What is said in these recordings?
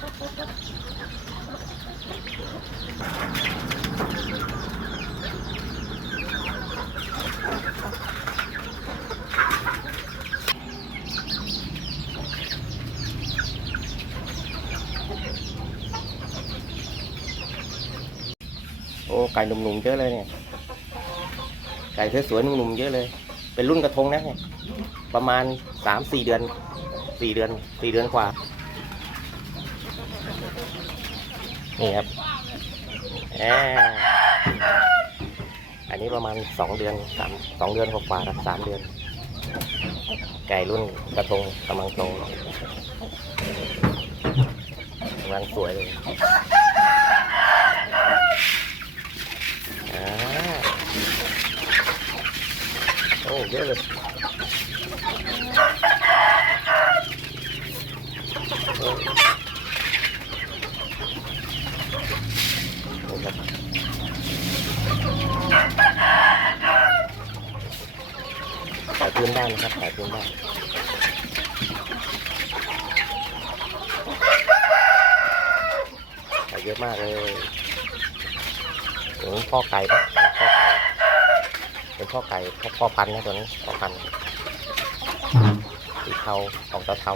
โอ้ไก่หนุ่มๆเยอะเลยเนี่ย ไก่สวยๆหนุ่มๆเยอะเลย เป็นรุ่นกระทงนะเนี่ยประมาณสามสี่เดือนสี่เดือนสี่เดือนกว่า นี่ครับอบอันนี้ประมาณสองเดือนสามสองเดือนกว่าครับสามเดือน ไก่รุ่นกระทงกำลังโตกำลังสวยเลยโอ้เยอะเลยโอ้นี่ครับขาย พื้นบ้านนะครับขายพื้นบ้านไก่เยอะมากเลยโอ้พ่อไก่ปะเป็นพ่อไก่เป็นพ่อไก่พ่อพันธุ์นะตัวนี้พ่อพันธุ์สีเทาขออกเทา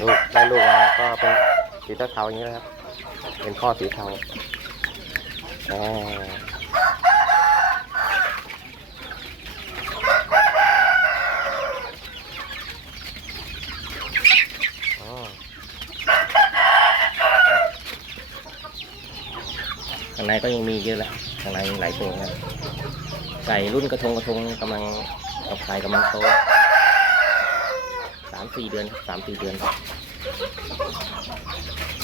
ลูกได้ลูกมาก็เป็นสีเทาๆอย่างนี้นะครับ เป็นพ่อสีเทา อ๋อข้างในก็ยังมีเยอะละข้างในมีหลายตัวนะไก่รุ่นกระทงกระทงกำลังออกไข่กำลังโตสามสี่เดือนครับสามสี่เดือนน